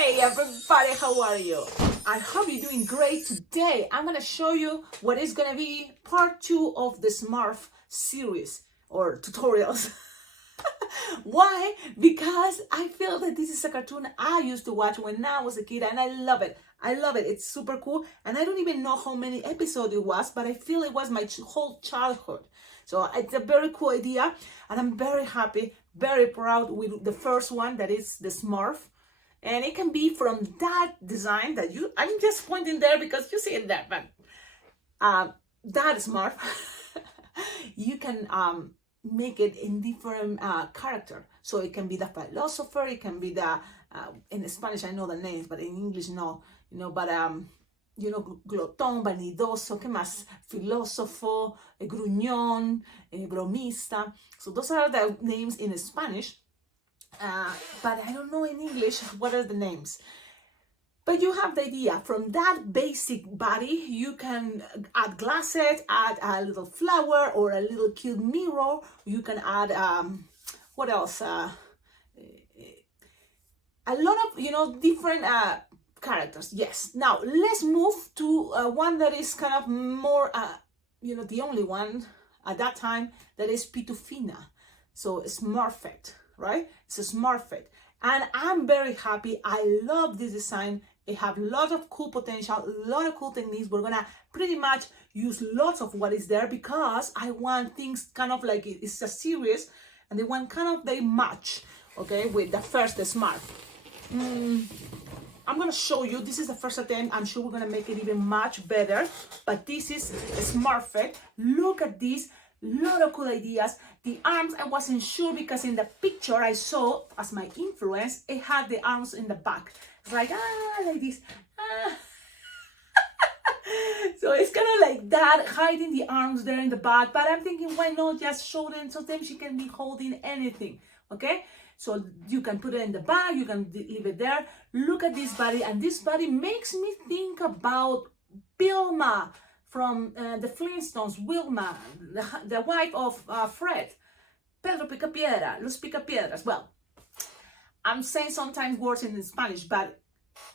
Hey everybody, how are you? I hope you're doing great. Today I'm gonna show you what is gonna be part 2 of the Smurf series or tutorials. Why? Because I feel that this is a cartoon I used to watch when I was a kid and I love it. I love it. It's super cool and I don't even know how many episodes it was, but I feel it was my whole childhood. So it's a very cool idea and I'm very happy, very proud with the first one, that is the Smurf. And it can be from that design that I'm just pointing there because you see it there, but that Smurf, you can make it in different character. So it can be the philosopher, it can be the, in Spanish I know the names, but in English no, but glotón, vanidoso, ¿qué más? Filósofo, gruñón, bromista. So those are the names in Spanish. But I don't know in English what are the names. But you have the idea. From that basic body, you can add glasses, add a little flower or a little cute mirror. You can add, what else? A lot of, different characters. Yes. Now, let's move to one that is kind of more, the only one at that time, that is Pitufina. So Smurfette. Right? It's a Smurfette. And I'm very happy. I love this design. It have a lot of cool potential, a lot of cool techniques. We're gonna pretty much use lots of what is there because I want things kind of like it's a series and they want kind of they match, okay, with the first Smurf. I'm gonna show you, this is the first attempt. I'm sure we're gonna make it even much better, but this is Smurfette. Look at this. Lot of cool ideas. The arms, I wasn't sure because in the picture I saw as my influence, it had the arms in the back. It's like, like this. So it's kind of like that, hiding the arms there in the back. But I'm thinking, why not just show them so then she can be holding anything, okay? So you can put it in the bag, you can leave it there. Look at this body, and this body makes me think about Vilma from the Flintstones, Wilma, the wife of Fred, Pedro Picapiedra, Los Picapiedras. Well, I'm saying sometimes words in Spanish, but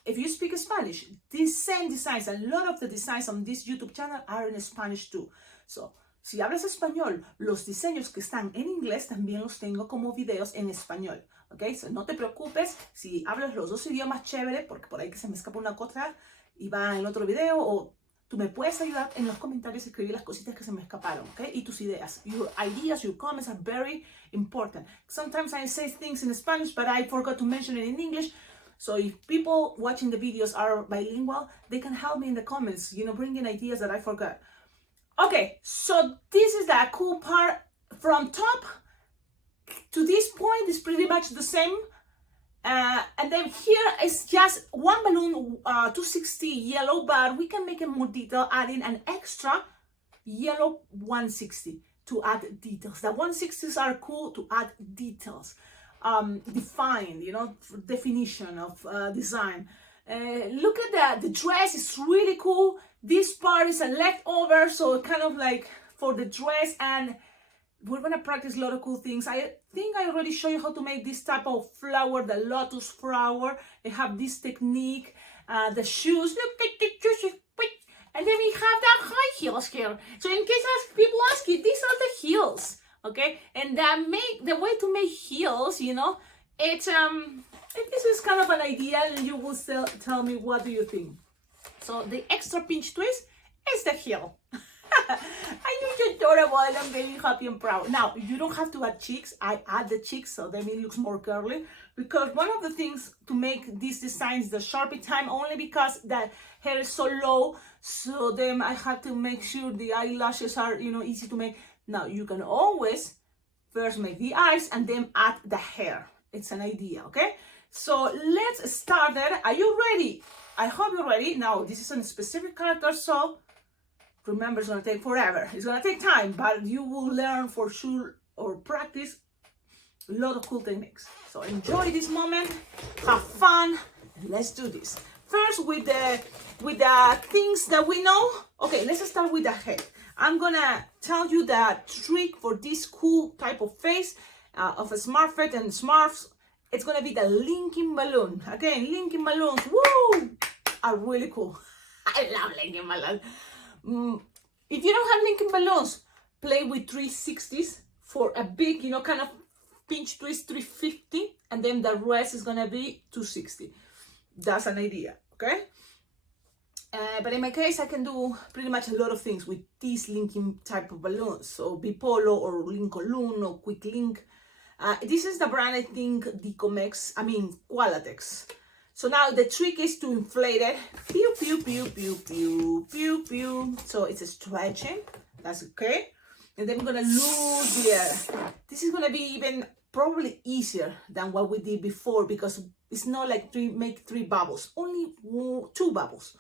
if you speak Spanish, these same designs, a lot of the designs on this YouTube channel are in Spanish too. So, si hablas español, los diseños que están en inglés también los tengo como videos en español. ¿Ok? So, no te preocupes si hablas los dos idiomas, chévere, porque por ahí que se me escapa una cosa y va en otro video, o tú me puedes ayudar en los comentarios a escribir las cositas que se me escaparon, ¿ok? Y tus ideas. Your ideas, your comments are very important. Sometimes I say things in Spanish, but I forgot to mention it in English. So if people watching the videos are bilingual, they can help me in the comments, bring in ideas that I forgot. Okay, so this is the cool part. From top to this point is pretty much the same. And then here is just one balloon, 260 yellow, but we can make it more detailed, adding an extra yellow 160 to add details. The 160s are cool to add details, define, definition of design. Look at the dress is really cool. This part is a leftover, so kind of like for the dress, and we're gonna practice a lot of cool things. I think I already showed you how to make this type of flower, the lotus flower. They have this technique, the shoes. Look at the shoes, and then we have the high heels here. So in case people ask you, these are the heels, okay? And the way to make heels, it's this is kind of an idea, and you will still tell me what do you think. So the extra pinch twist is the heel. I know you're adorable and I'm very happy and proud. Now, you don't have to add cheeks. I add the cheeks so then it looks more curly. Because one of the things to make these designs the Sharpie time, only because the hair is so low, so then I have to make sure the eyelashes are, easy to make. Now, you can always first make the eyes and then add the hair. It's an idea, okay? So let's start there. Are you ready? I hope you're ready. Now, this is a specific character, so remember, it's going to take forever. It's going to take time, but you will learn for sure or practice a lot of cool techniques. So enjoy this moment, have fun, and let's do this. First, with the things that we know. Okay, let's start with the head. I'm going to tell you the trick for this cool type of face of a Smurfette and Smurfs it's gonna be the linking balloon. Again, linking balloons, woo, are really cool. I love linking balloons. If you don't have linking balloons, play with 360s for a big, kind of pinch twist 350, and then the rest is gonna be 260. That's an idea, okay? But in my case, I can do pretty much a lot of things with these linking type of balloons. So Bipolo or Lincoln or Quick Link. This is the brand, I think, Qualatex. So now the trick is to inflate it. Pew, pew, pew, pew, pew, pew, pew. So it's a stretching. That's okay. And then we're gonna lose the air. This is gonna be even probably easier than what we did before, because it's not like make three bubbles, only 2 bubbles.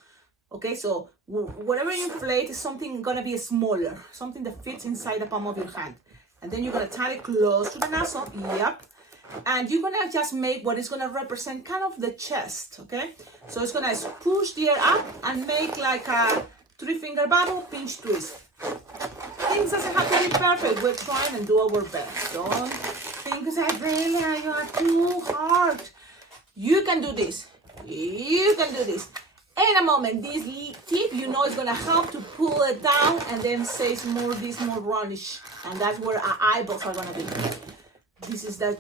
Okay, so whatever you inflate is something gonna be smaller, something that fits inside the palm of your hand. And then you're gonna tie it close to the nozzle, yep. And you're gonna just make what is gonna represent kind of the chest, okay? So it's gonna push the air up and make like a 3-finger bubble, pinch twist. Things doesn't have to be perfect, we're trying and do our best. Don't think that really you are too hard. You can do this, you can do this. In a moment, this tip, is gonna help to pull it down and then say more roundish. And that's where our eyeballs are gonna be. This is the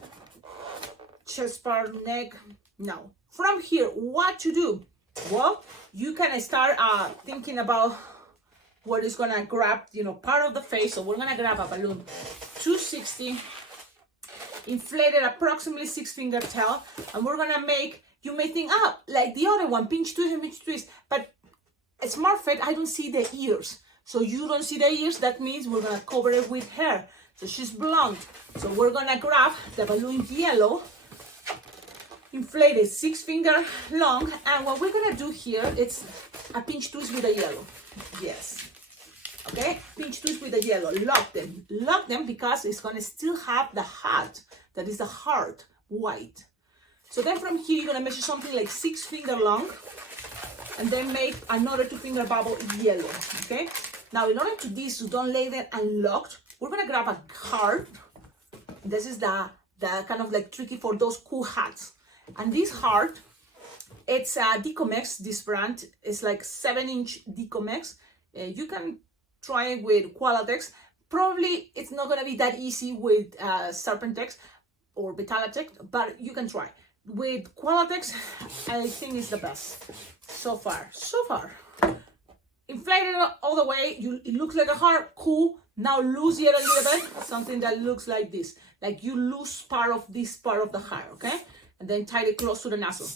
chest part, neck. Now, from here, what to do? Well, you can start thinking about what is gonna grab, part of the face. So we're gonna grab a balloon, 260, inflated approximately 6-finger tail, and we're gonna make. You may think, like the other one, pinch twist and pinch twist, but Smurfette, I don't see the ears. So you don't see the ears, that means we're gonna cover it with hair. So she's blonde. So we're gonna grab the balloon yellow, inflated 6-finger long, and what we're gonna do here, it's a pinch twist with the yellow. Yes. Okay, pinch twist with the yellow, lock them because it's gonna still have the heart, that is the heart, white. So then from here, you're gonna measure something like 6-finger long, and then make another 2-finger bubble yellow, okay? Now, in order to this, to don't lay them unlocked, we're gonna grab a heart. This is the kind of like tricky for those cool hats. And this heart, it's Decomex, this brand, is like 7-inch Decomex. You can try it with Qualatex. Probably it's not gonna be that easy with Serpentex or Vitalatech, but you can try. With Qualatex, I think it's the best so far. Inflate it all the way. It looks like a heart, cool. Now lose it a little bit, something that looks like this. Like you lose part of this part of the heart, okay? And then tie it close to the nozzle.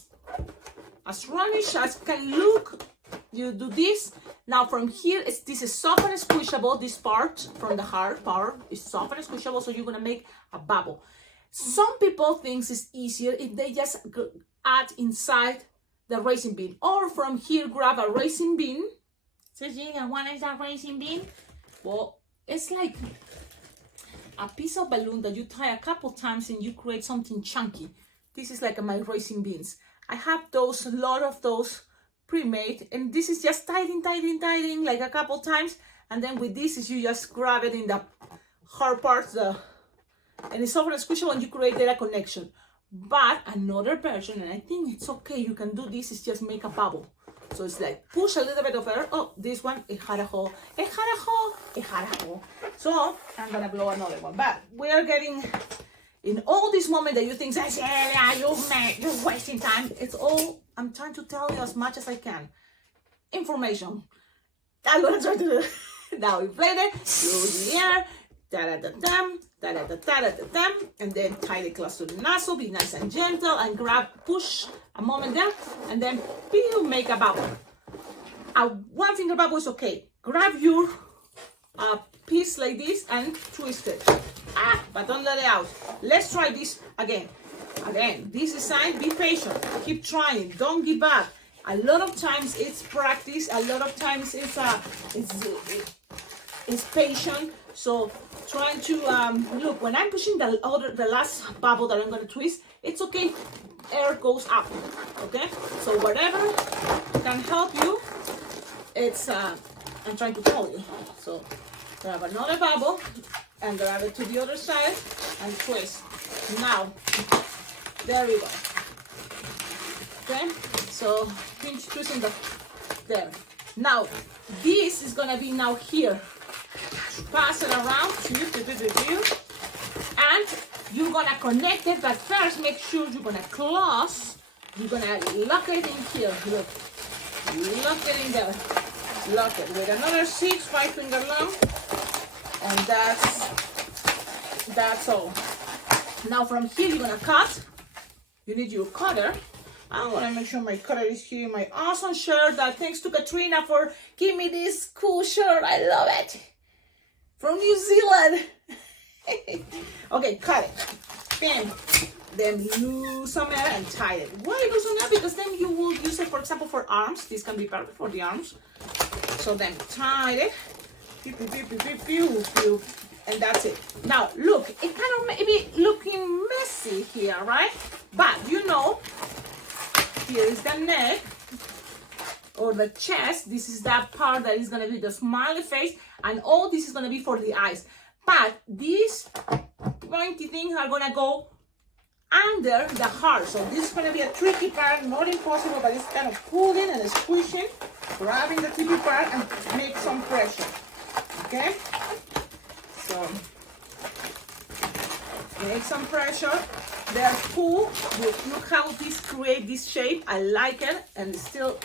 As roundish as can look, you do this. Now from here, this is soft and squishable. This part from the heart part is soft and squishable, so you're gonna make a bubble. Some people think it's easier if they just add inside the raisin bean, or from here grab a raisin bean. Cecilia, what is that raisin bean? Well, it's like a piece of balloon that you tie a couple times and you create something chunky. This is like my raisin beans. I have a lot of those pre-made, and this is just tidying like a couple times, and then with this is you just grab it in the hard parts, and it's soft and squishable, and you create a connection. But another version, and I think it's okay, you can do this, is just make a bubble. So it's like push a little bit of air. Oh, this one, it had a hole. So I'm gonna blow another one. But we are getting in all this moment that you think, Cecilia, you're wasting time. It's all, I'm trying to tell you as much as I can. Information. I'm gonna try to do it. Now inflate it, use the air, da-da-da-dam, da-da-da-da-da-dam, and then tie it close to the nozzle, be nice and gentle, and grab, push a moment there, and then you make a bubble. A 1-finger bubble is okay. Grab your piece like this and twist it. But don't let it out. Let's try this again. This is sign, be patient. Keep trying. Don't give up. A lot of times it's practice. A lot of times it's patient. So trying to look, when I'm pushing the last bubble that I'm going to twist, it's okay. Air goes up. Okay. So whatever can help you, it's I'm trying to tell you. So grab another bubble and grab it to the other side and twist. Now There we go. Okay, so pinch twist in there. Now, this is gonna be now here. Pass it around, and you're gonna connect it, but first make sure you're gonna close. You're gonna lock it in here. Look, lock it in there. Lock it with another 6, 5 finger long, and that's all. Now from here you're gonna cut. You need your cutter. I want to make sure my cutter is here. My awesome shirt. That thanks to Katrina for giving me this cool shirt. I love it. From New Zealand. Okay, cut it. Bam. Then lose some air and tie it. Why lose some air? Because then you will use it, for example, for arms. This can be perfect for the arms. So then tie it. And that's it. Now look, it kind of may be looking messy here, right? But you know, here is the neck or the chest. This is that part that is gonna be the smiley face, and all this is gonna be for the eyes. But these pointy things are gonna go under the heart. So this is gonna be a tricky part, not impossible, but it's kind of pulling and squishing, grabbing the tricky part and make some pressure. Okay? So make some pressure. They're cool. Look how this create this shape. I like it, and it's still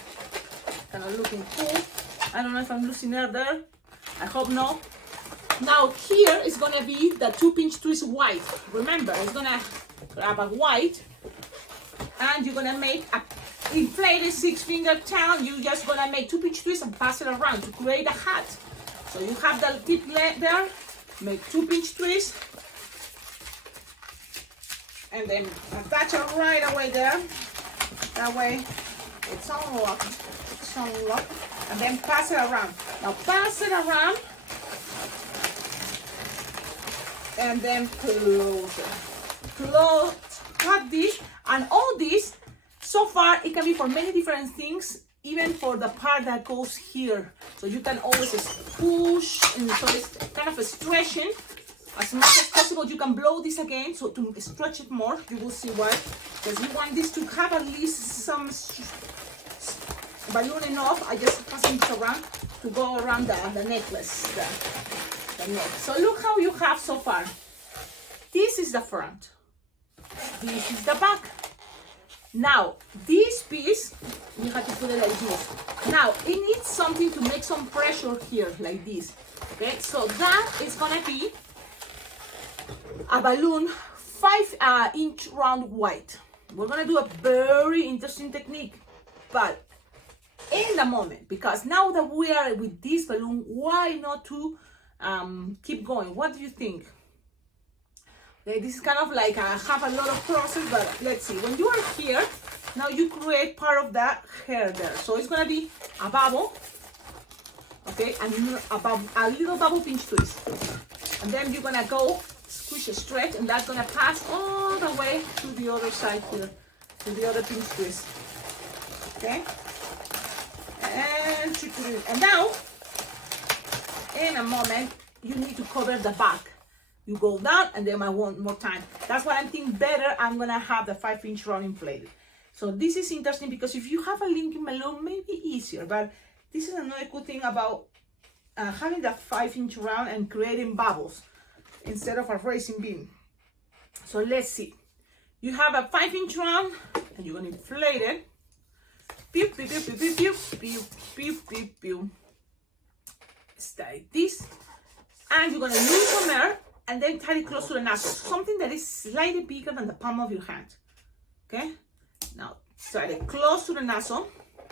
kind of looking cool. I don't know if I'm losing air there. I hope no. Now here is gonna be the 2 pinch twist white. Remember, it's gonna grab a white, and you're gonna make a inflated 6 finger tail. You're just gonna make 2 pinch twists and pass it around to create a hat. So you have the tip there. Make 2 pinch twists, and then attach it right away there. That way it's unlocked. It's unlocked. And then pass it around. Now pass it around, and then close it. Close, cut this, and all this. So far, it can be for many different things, even for the part that goes here. So you can always push, and so it's kind of a stretching. As much as possible, you can blow this again, so to stretch it more. You will see why. Because you want this to have at least some balloon enough. I just passing it around to go around the necklace, the neck. So look how you have so far. This is the front. This is the back. Now, this piece, you have to put it like this. Now, it needs something to make some pressure here, like this. Okay, so that is gonna be a balloon 5-inch round white. We're gonna do a very interesting technique, but in the moment, because now that we are with this balloon, why not to keep going? What do you think? This is kind of like have a lot of process, but let's see. When you are here, now you create part of that hair there. So it's gonna be a bubble, okay, and a little bubble pinch twist. And then you're gonna go squish a stretch, and that's gonna pass all the way to the other side here, to the other pinch twist. Okay? And now, in a moment, you need to cover the back. You go down, and then one more time. That's what I'm thinking better. I'm gonna have the 5-inch round inflated. So this is interesting because if you have a linking balloon, maybe easier. But this is another good thing about having the 5-inch round and creating bubbles instead of a racing beam. So let's see. You have a 5-inch round, and you're gonna inflate it. Pew, pew, pew, pew, pew, pew, pew, pew, pew, pew. It's like this, and you're gonna lose some air. And then tie it close to the nozzle, something that is slightly bigger than the palm of your hand. Okay? Now, tie it close to the nozzle.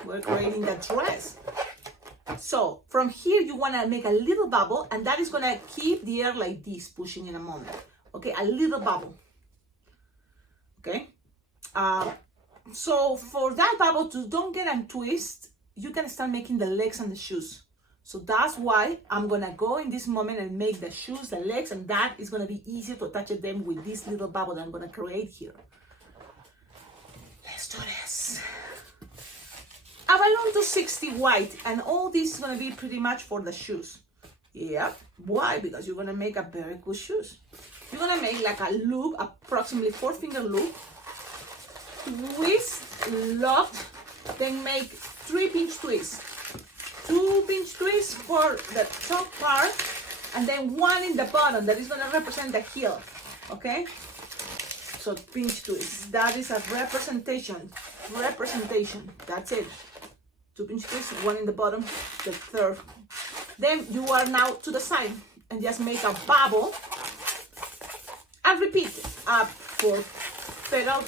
We're creating the dress. So, from here, you want to make a little bubble, and that is going to keep the air like this, pushing in a moment. Okay? A little bubble. Okay? So, for that bubble to don't get untwist, you can start making the legs and the shoes. So that's why I'm gonna go in this moment and make the shoes, the legs, and that is gonna be easier to attach them with this little bubble that I'm gonna create here. Let's do this. A balloon to 60 white, and all this is gonna be pretty much for the shoes. Yeah, why? Because you're gonna make a very cool shoes. You're gonna make like a loop, approximately 4-finger loop, twist, lock, then make 3 pinch twists. 2 pinch twists for the top part, and then 1 in the bottom that is going to represent the heel, okay? So pinch twist, that is a representation, that's it. 2 pinch twists, 1 in the bottom, the third. Then you are now to the side and just make a bubble and repeat up for petal,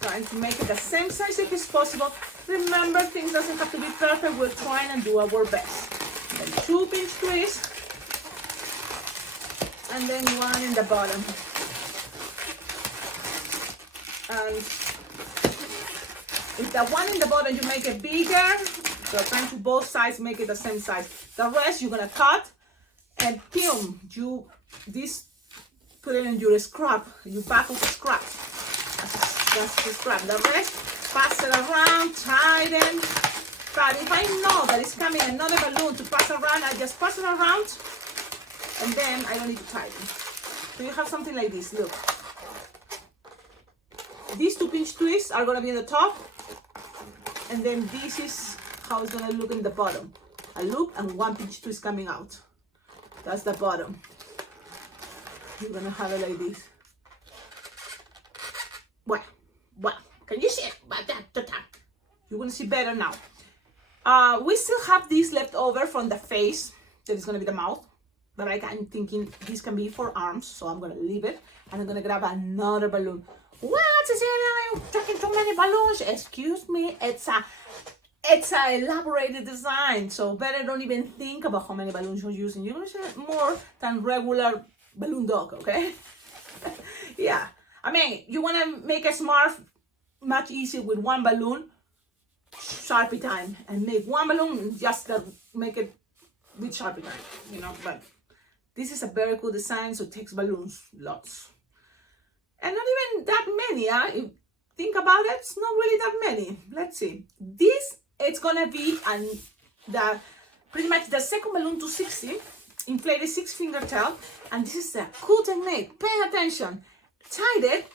trying to make it the same size if it's possible. Remember, things doesn't have to be perfect, we're trying and do our best. Then 2 pinch twists, and then 1 in the bottom. And if the 1 in the bottom you make it bigger, so trying to both sides make it the same size. The rest you're gonna cut and boom, you put it in your scrap, your back of the scrap. That's the scrap. The rest, pass it around, tighten. But if I know that it's coming another balloon to pass around, I just pass it around, and then I don't need to tighten. So you have something like this. Look, these 2 pinch twists are gonna be in the top, and then this is how it's gonna look in the bottom. A loop and 1 pinch twist coming out. That's the bottom. You're gonna have it like this. Well, can you see it? You're gonna see better now. We still have this left over from the face. That is gonna be the mouth. But I'm thinking this can be for arms, so I'm gonna leave it. And I'm gonna grab another balloon. What, Cecilia? You're taking too many balloons. Excuse me, it's a elaborated design, so better don't even think about how many balloons you're using. You're gonna use more than regular balloon dog, okay? Yeah, I mean, you wanna make a Smurf much easier with 1 balloon, Sharpie time, and make 1 balloon, just make it with Sharpie time, you know, but this is a very cool design, so it takes balloons, lots. And not even that many, if you think about it, it's not really that many. Let's see. This, it's gonna be pretty much the second balloon to 60, inflated 6-finger tail, and this is a cool technique. Pay attention. Tie it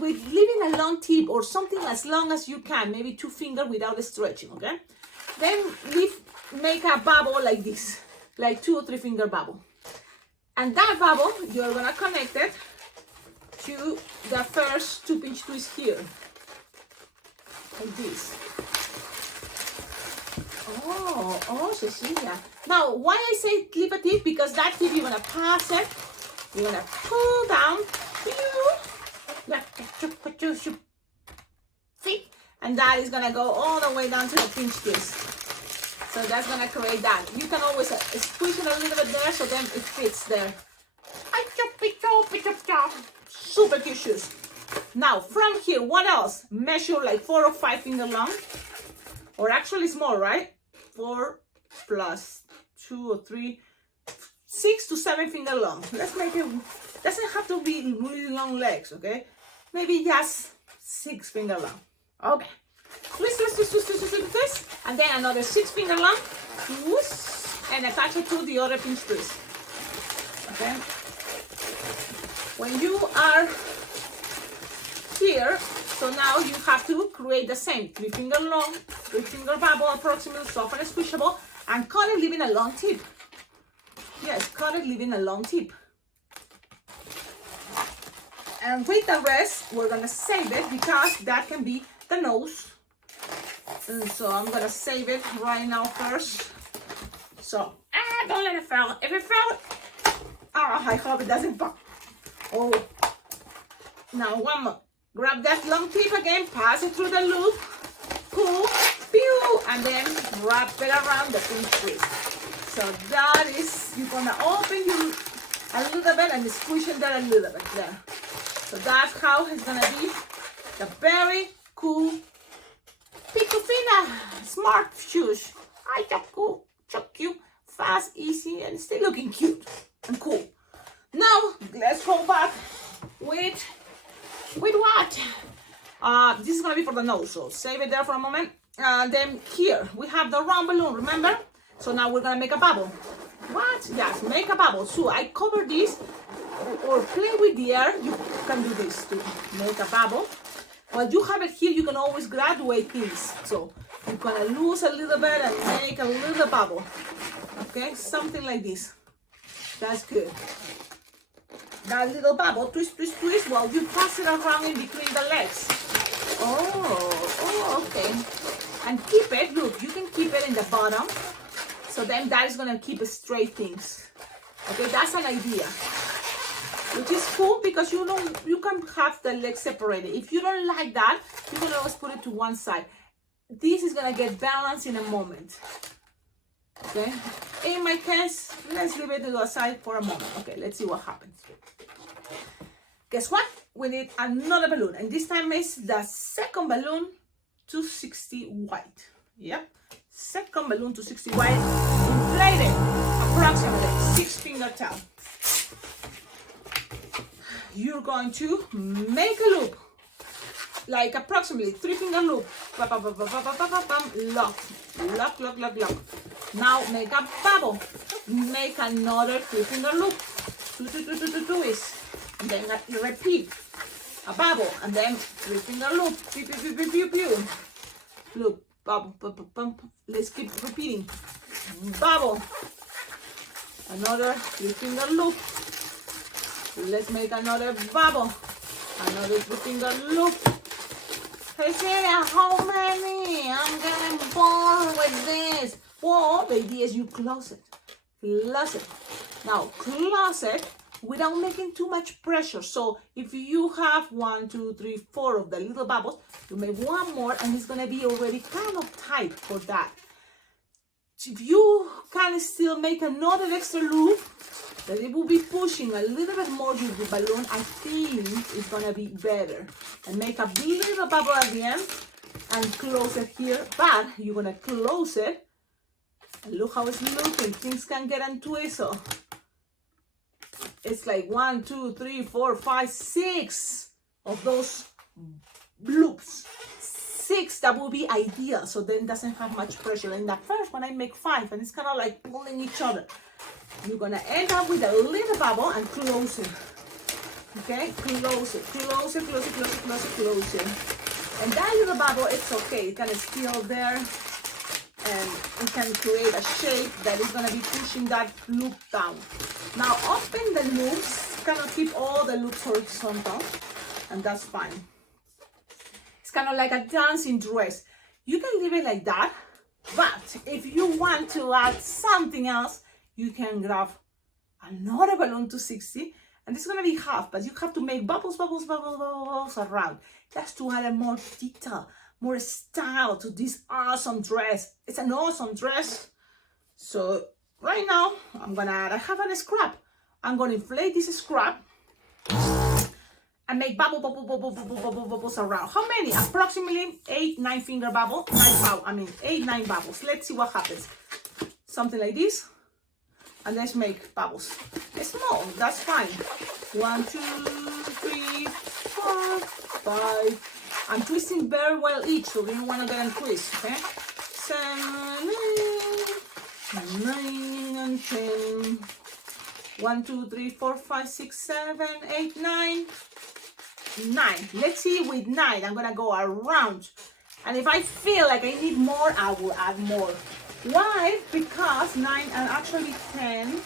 with leaving a long tip or something as long as you can, maybe 2 fingers without stretching, okay? Then make a bubble like this, like 2 or 3 finger bubble. And that bubble, you're gonna connect it to the first 2 pinch twist here, like this. Oh, Cecilia. Now, why I say leave a tip? Because that tip you're gonna pass it, you're gonna pull down, and that is gonna go all the way down to the pinch twist. So that's gonna create that. You can always squeeze it a little bit there, so then it fits there. Super cute shoes. Now, from here, what else? Measure like 4 or 5 finger long, or actually it's more, right? 4 plus 2 or 3, 6 to 7 finger long. Let's make it, doesn't have to be really long legs, okay? Maybe just 6 finger long. Okay. Twist, and then another 6 finger long, twist, and attach it to the other pinch twist. Okay. When you are here, so now you have to create the same 3 finger long, 3 finger bubble, approximately soft and squishable, and cut it leaving a long tip. Yes, cut it leaving a long tip. And with the rest, we're gonna save it because that can be the nose. And so I'm gonna save it right now first. So, don't let it fall. If it fell, I hope it doesn't pop. Oh, now one more. Grab that long tip again, pass it through the loop, pull, pew, and then wrap it around the pinch twist. So that is, you're gonna open you a little bit and squish it there a little bit there. So that's how it's gonna be the very cool Picofina smart shoes. So cool, so cute, fast, easy, and still looking cute and cool. Now let's go back with what? This is gonna be for the nose, so save it there for a moment. And then here we have the round balloon, remember? So now we're gonna make a bubble. What? Yes, make a bubble. So I cover this or play with the air, you can do this to make a bubble. While you have it here, you can always graduate things. So you're gonna lose a little bit and make a little bubble. Okay, something like this. That's good. That little bubble, twist, twist, twist, while you pass it around in between the legs. Oh, okay. And keep it, look, you can keep it in the bottom. So then that is gonna keep straight things. Okay, that's an idea. Which is cool because you can have the legs separated. If you don't like that, you can always put it to one side. This is gonna get balanced in a moment. Okay, in my case, let's leave it to the side for a moment. Okay, let's see what happens. Guess what? We need another balloon, and this time is the second balloon 260 white. Yep, second balloon 260 white, inflated approximately 6 finger tall. You're going to make a loop, like approximately 3 finger loop. Lock, lock, lock, lock, lock. Now make a bubble. Make another 3 finger loop. Twist. And then repeat a bubble, and then 3 finger loop. Pew, pew, pew, pew, pew, pew. Loop, bubble, bubble, bubble. Let's keep repeating. Bubble. Another 3 finger loop. Let's make another bubble. Another 3 finger loop. Hey, Cecilia, how many? I'm getting bored with this. Well, the idea is you close it. Close it. Now, close it without making too much pressure. So if you have 1, 2, 3, 4 of the little bubbles, you make one more and it's gonna be already kind of tight for that. If you can still make another extra loop, that it will be pushing a little bit more with the balloon, I think it's gonna be better. And make a little bubble at the end and close it here, but you're gonna close it. And look how it's looking, things can get untwisted. It's like 1, 2, 3, 4, 5, 6 of those loops. 6, that will be ideal, so then it doesn't have much pressure. In the first one, I make 5, and it's kind of like pulling each other. You're gonna end up with a little bubble and close it. Okay, close it, close it, close it, close it, close it, close it. And that little bubble, it's okay, it's gonna still there, and it can create a shape that is gonna be pushing that loop down. Now open the loops, kind of keep all the loops horizontal, and that's fine. It's kind of like a dancing dress. You can leave it like that, but if you want to add something else, you can grab another balloon 260, and it's gonna be half, but you have to make bubbles, bubbles, bubbles, bubbles around. Just to add more detail, more style to this awesome dress. It's an awesome dress. So right now, I have a scrap. I'm gonna inflate this scrap and make bubbles around. How many? Approximately 8, 9 finger bubble. 8, 9 bubbles. Let's see what happens. Something like this. And let's make bubbles. It's small, that's fine. 1, 2, 3, 4, 5. I'm twisting very well each, so we don't want to get untwist, okay? 7, 8, 9, and 10. 1, 2, 3, 4, 5, 6, 7, 8, 9. 9. Let's see with 9. I'm gonna go around. And if I feel like I need more, I will add more. Why? Because 9 and actually 10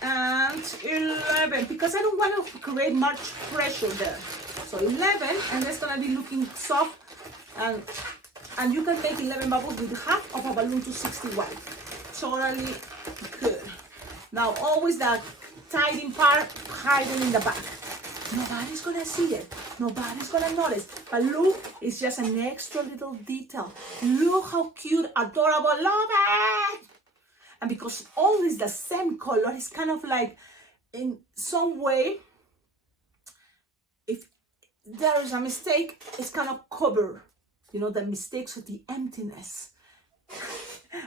and 11, because I don't want to create much pressure there. So 11, and that's gonna be looking soft, and you can make 11 bubbles with half of a balloon 260 white. Totally good. Now always that tidying part hiding in the back. Nobody's gonna see it. Nobody's gonna notice. But look, it's just an extra little detail. Look how cute, adorable, love it! And because all is the same color, it's kind of like, in some way, if there is a mistake, it's kind of covered. You know, the mistakes of the emptiness.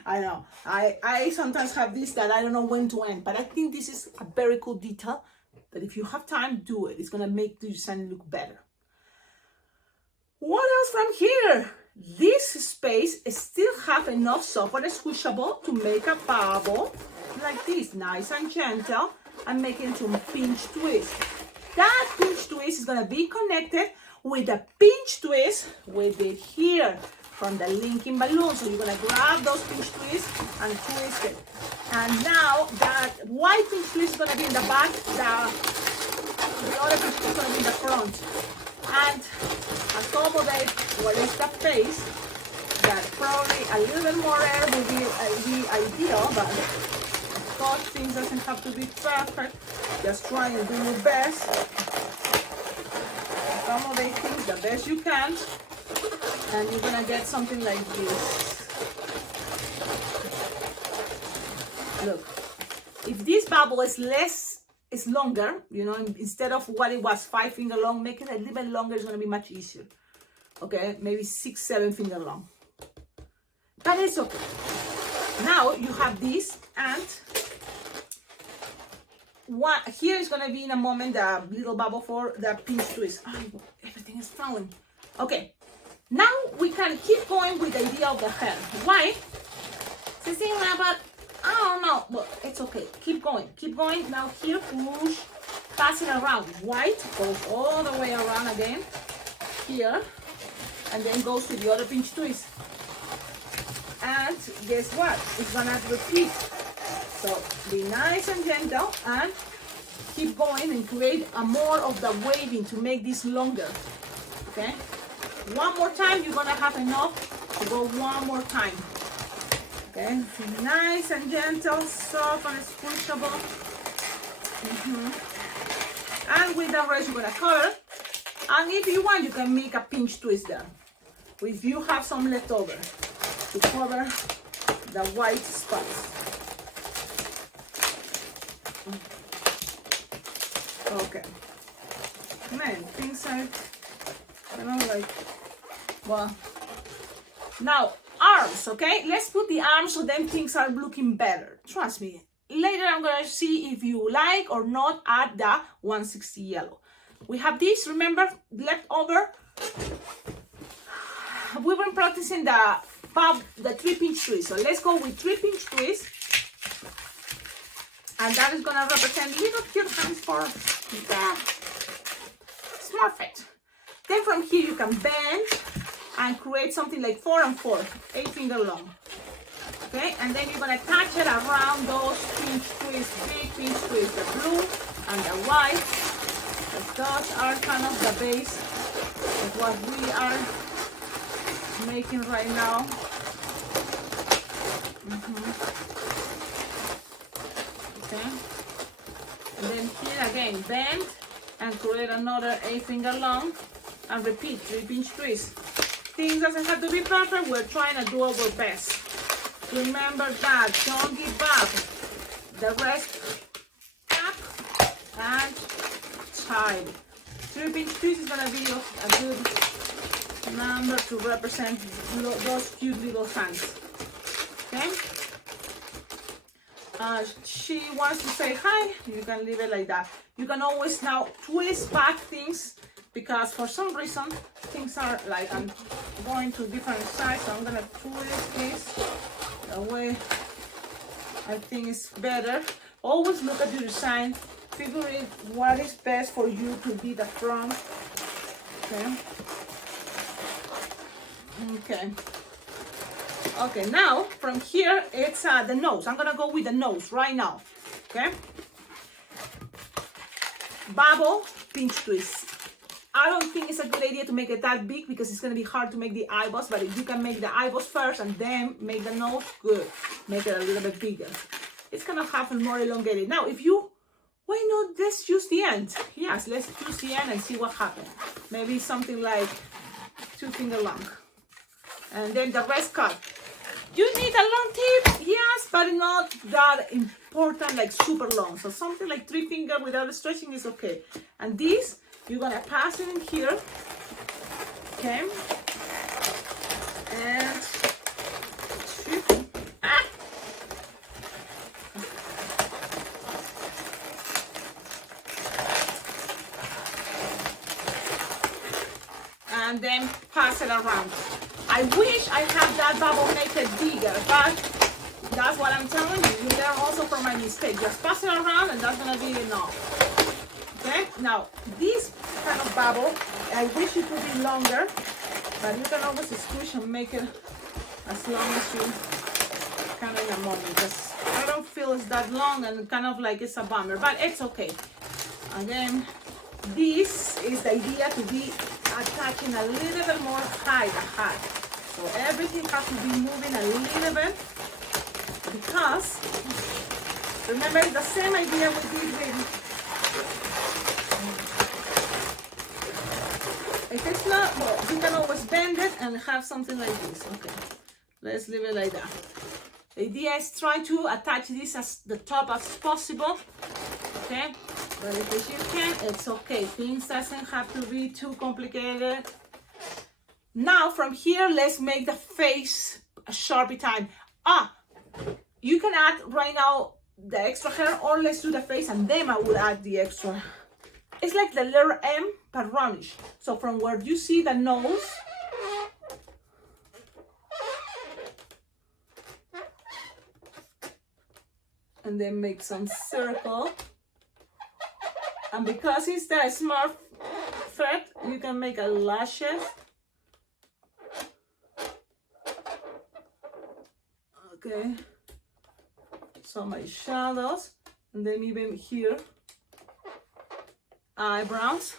I know, I sometimes have this that I don't know when to end, but I think this is a very cool detail that if you have time, do it. It's gonna make the design look better. What else from here? This space still have enough soft and squishable to make a bubble like this, nice and gentle. and making some pinch twist. That pinch twist is gonna be connected with the pinch twist with it here from the linking balloon. So you're gonna grab those pinch twists and twist it. And now that white pinch twist is gonna be in the back, the other pinch twist is gonna be in the front. And accommodate what is the face. That probably a little bit more air will be ideal, but of course things doesn't have to be perfect. Just try and do your best. Accommodate things the best you can, and you're gonna get something like this. Look, if this bubble is longer, you know, instead of what it was 5 finger long, make it a little bit longer. It's gonna be much easier. Okay, maybe 6, 7 finger long. But it's okay. Now you have this, and here is gonna be in a moment the little bubble for the pinch twist. Oh, everything is falling. Okay, now we can keep going with the idea of the hair. Why? Cecilia, but I don't know. Well, it's okay. Keep going. Keep going. Now here, push, pass it around. White goes all the way around again. Here, and then goes to the other pinch twist. And guess what? It's gonna repeat. So be nice and gentle and keep going and create more of the waving to make this longer. Okay? One more time, you're gonna have enough to go one more time. Okay? Nice and gentle, soft and squishable. And with the rest, you're gonna color. And if you want, you can make a pinch twist there. If you have some left over to cover the white spots. Okay. Man, things are, you know, like, well. Now, arms, okay? Let's put the arms so then things are looking better. Trust me. Later, I'm gonna see if you like or not add the 160 yellow. We have this, remember, left over. We've been practicing the 3 pinch twist. So let's go with 3 pinch twist. And that is gonna represent little cute hands for the Smurfette. Then from here you can bend and create something like 4 and 4, 8 finger long. Okay, and then you're gonna attach it around those pinch twists, big pinch twists, the blue and the white. Those are kind of the base of what we are making right now. Okay, and then here again, bend and create another 8 finger long and repeat 3 pinch twists. Things doesn't have to be perfect. We're trying to do our best. Remember that. Don't give up. The rest up and tight. 3 pinch twist is gonna be a good number to represent those cute little hands. Okay. She wants to say hi. You can leave it like that. You can always now twist back things because for some reason things are like I'm going to different sides. So I'm gonna twist this the way I think is better. Always look at your design. Figure out what is best for you to be the front. Okay. Okay. Okay, now from here it's the nose. I'm gonna go with the nose right now. Okay. Bubble, pinch twist. I don't think it's a good idea to make it that big because it's gonna be hard to make the eyeballs. But if you can make the eyeballs first and then make the nose, good. Make it a little bit bigger. It's gonna have a more elongated. Now, if you, why not let's use the end? Yes, let's use the end and see what happens. Maybe something like 2 finger long. And then the rest cut. You need a long tip, yes, but not that important, like super long. So something like 3 finger without stretching is okay. And this, you're gonna pass it in here, okay? And and then pass it around. I wish I had that bubble make it bigger, but that's what I'm telling you. You learn also from my mistake. Just pass it around and that's gonna be enough. Okay, now this kind of bubble, I wish it would be longer, but you can always squish and make it as long as you can in a moment. Because I don't feel it's that long and kind of like it's a bummer, but it's okay. Again, this is the idea to be attaching a little bit more high the hat. So everything has to be moving a little bit because remember the same idea we did with. If it's not, well, you can always bend it and have something like this. Okay, let's leave it like that. The idea is try to attach this as the top as possible. Okay, but if you can, it's okay. Things doesn't have to be too complicated. Now from here, let's make the face a Sharpie time. You can add right now the extra hair, or let's do the face and then I will add the extra. It's like the letter M, but roundish. So from where you see the nose, and then make some circle. And because it's the Smurfette, you can make a lashes. Okay. So my shadows, and then even here. Eyebrows,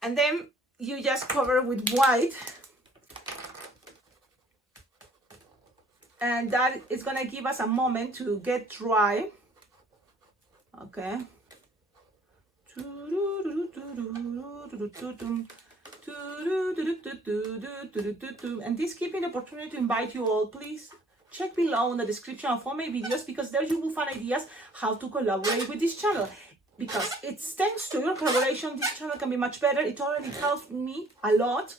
and then you just cover with white, and that is gonna give us a moment to get dry. Okay. And this gives me the opportunity to invite you all, please check below in the description of all my videos, because there you will find ideas how to collaborate with this channel. Because it's thanks to your collaboration, this channel can be much better. It already helped me a lot.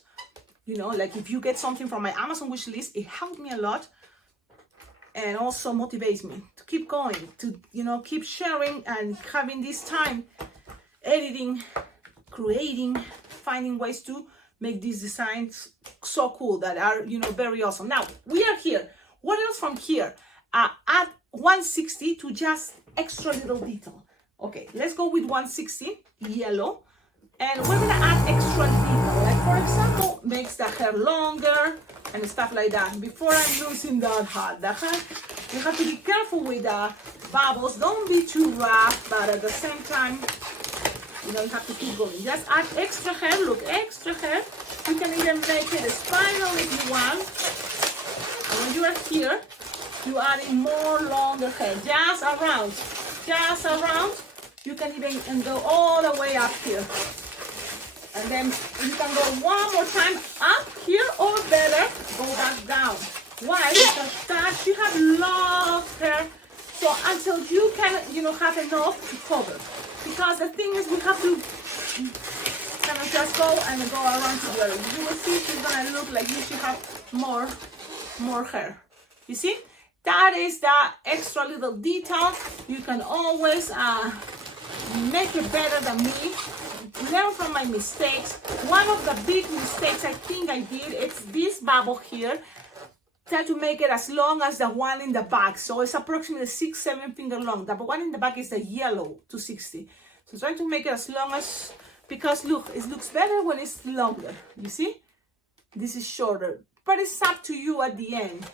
You know, like if you get something from my Amazon wish list, it helped me a lot. And also motivates me to keep going, to, you know, keep sharing and having this time editing, creating, finding ways to make these designs so cool that are, you know, very awesome. Now, we are here. What else from here? Add 160 to just extra little detail. Okay, let's go with 160 yellow, and we're gonna add extra detail. Like for example, makes the hair longer and stuff like that. Before I'm losing that hat, you have to be careful with the bubbles. Don't be too rough, but at the same time, you know, you have to keep going. Just add extra hair. Look, extra hair. You can even make it a spiral if you want. And when you are here, you adding more longer hair, just around. You can even go all the way up here, and then you can go one more time up here, or better, go back down. Why? Because that you have long hair, so until you can, you know, have enough to cover. Because the thing is, we have to kind of just go and go around together. You will see she's gonna look like you should have more hair. You see? That is the extra little detail. You can always make it better than me. Learn from my mistakes. One of the big mistakes I think I did, it's this bubble here. Try to make it as long as the one in the back. So it's approximately 6-7 finger long. The one in the back is the yellow 260. So try to make it as long as, because look, it looks better when it's longer. You see? This is shorter. But it's up to you at the end.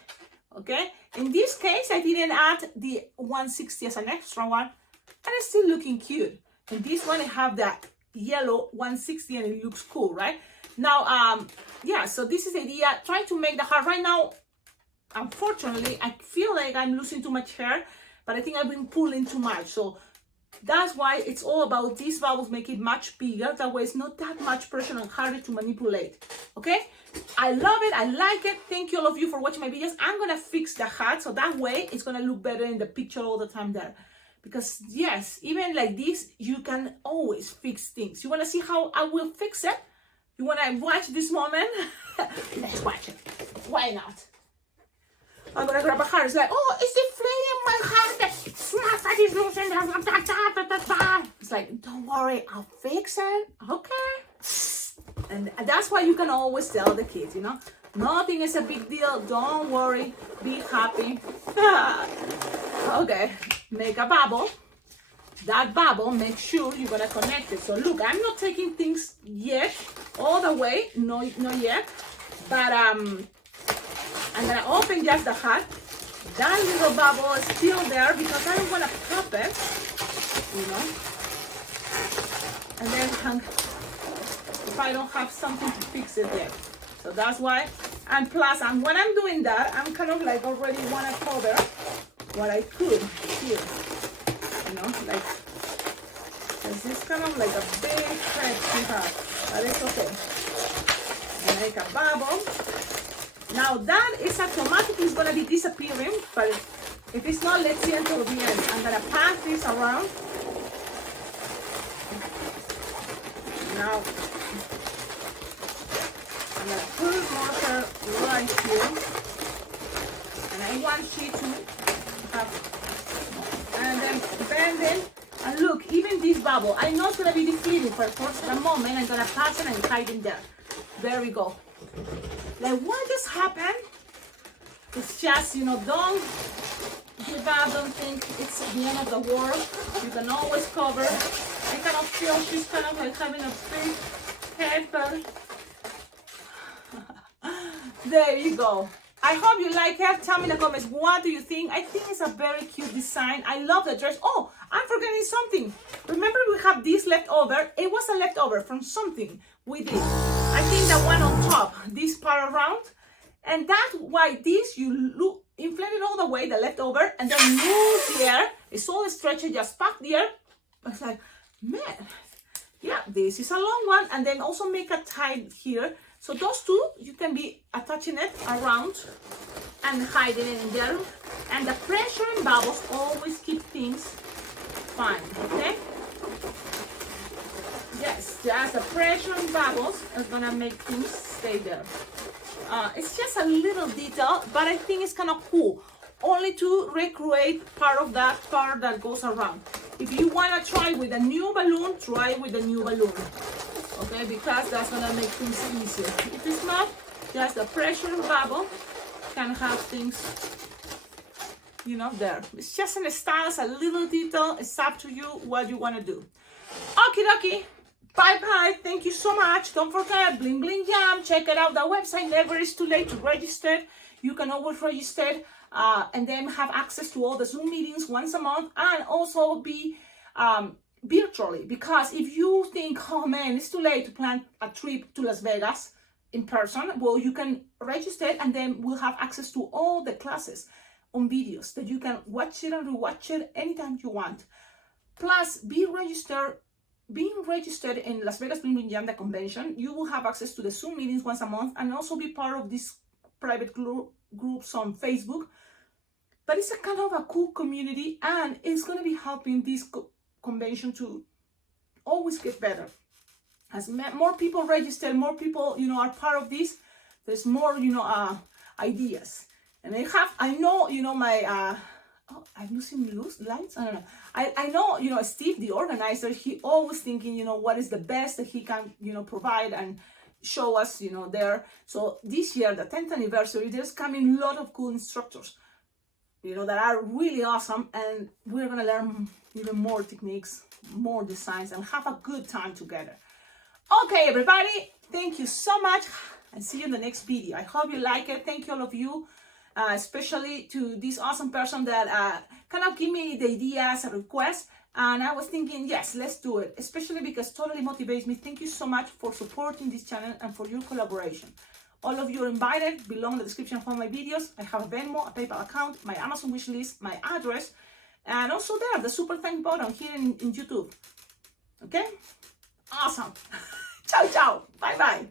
Okay, in this case, I didn't add the 160 as an extra one, and it's still looking cute. And this one, I have the yellow 160, and it looks cool, right? Now, yeah, so this is the idea. Trying to make the hair right now. Unfortunately, I feel like I'm losing too much hair, but I think I've been pulling too much. So that's why it's all about these bubbles, make it much bigger. That way it's not that much pressure and harder to manipulate. Okay, I love it, I like it. Thank you all of you for watching my videos. I'm gonna fix the hat so that way it's gonna look better in the picture all the time there. Because yes, even like this, you can always fix things. You want to see how I will fix it? You want to watch this moment? Let's watch it. Why not? I'm going to grab a hair. It's like, oh, it's deflating my hair. Smurfette is losing. It's like, don't worry, I'll fix it. Okay. And that's why you can always tell the kids, you know, nothing is a big deal. Don't worry. Be happy. Okay, make a bubble. That bubble, make sure you're gonna connect it. So look, I'm not taking things yet all the way, no, not yet, but I'm gonna open just the hat. That little bubble is still there because I don't want to pop it, you know. And then if I don't have something to fix it yet, so that's why. And plus, when I'm doing that, I'm kind of like already want to cover what I could here, you know, like. This is kind of like a big head to have, but it's okay. You make a bubble. Now that is automatically going to be disappearing, but if it's not, let's see until the end. I'm going to pass this around. Now, I'm going to put marker right here. And I want you to have, and then bend it. And look, even this bubble, I know it's going to be deflating for a moment. I'm going to pass it and hide it there. There we go. Like, what just happened? It's just, you know, don't give up, don't think it's the end of the world. You can always cover. I kind of feel she's kind of like having a big head, but there you go. I hope you like it. Tell me in the comments, what do you think? I think it's a very cute design. I love the dress. Oh, I'm forgetting something. Remember we have this leftover? It was a leftover from something we did. I think the one on top, this part around. And that's why this, you look, inflate it all the way, the leftover, and then move the air. It's all stretchy, just pack the air. It's like, man, yeah, this is a long one. And then also make a tie here. So those two, you can be attaching it around and hiding it in there. And the pressure and bubbles always keep things fine, okay? Yes, just the pressure and bubbles are gonna make things stay there. It's just a little detail, but I think it's kind of cool. Only to recreate part of that part that goes around. If you wanna try with a new balloon, try with a new balloon. Okay, because that's gonna make things easier. If it's not, just the pressure bubble can have things, you know, there. It's just in a style, it's a little detail. It's up to you what you wanna do. Okie dokie. Bye bye. Thank you so much. Don't forget, Bling Bling Jam. Check it out. The website never is too late to register. You can always register and then have access to all the Zoom meetings once a month, and also be virtually, because if you think, oh man, it's too late to plan a trip to Las Vegas in person, well, you can register and then we'll have access to all the classes on videos that you can watch it and rewatch it anytime you want. Plus, being registered in Las Vegas Bling Bling Jam, the convention, you will have access to the Zoom meetings once a month and also be part of these private groups on Facebook. But it's a kind of a cool community, and it's going to be helping this convention to always get better. As more people register, more people, you know, are part of this, there's more, you know, ideas. And I know, you know, my I'm losing lights. I don't know. I know, you know, Steve, the organizer, he always thinking, you know, what is the best that he can, you know, provide and show us, you know, there. So this year, the 10th anniversary, there's coming a lot of cool instructors, you know, that are really awesome, and we're gonna learn even more techniques, more designs, and have a good time together. Okay, everybody, thank you so much, and see you in the next video. I hope you like it. Thank you, all of you. Especially to this awesome person that kind of give me the idea as a request, and I was thinking, yes, let's do it, especially because it totally motivates me. Thank you so much for supporting this channel and for your collaboration. All of you are invited. Below in the description for my videos, I have a Venmo, a PayPal account, my Amazon wishlist, my address, and also there, the super thank button here in YouTube. Okay? Awesome. Ciao, ciao. Bye-bye.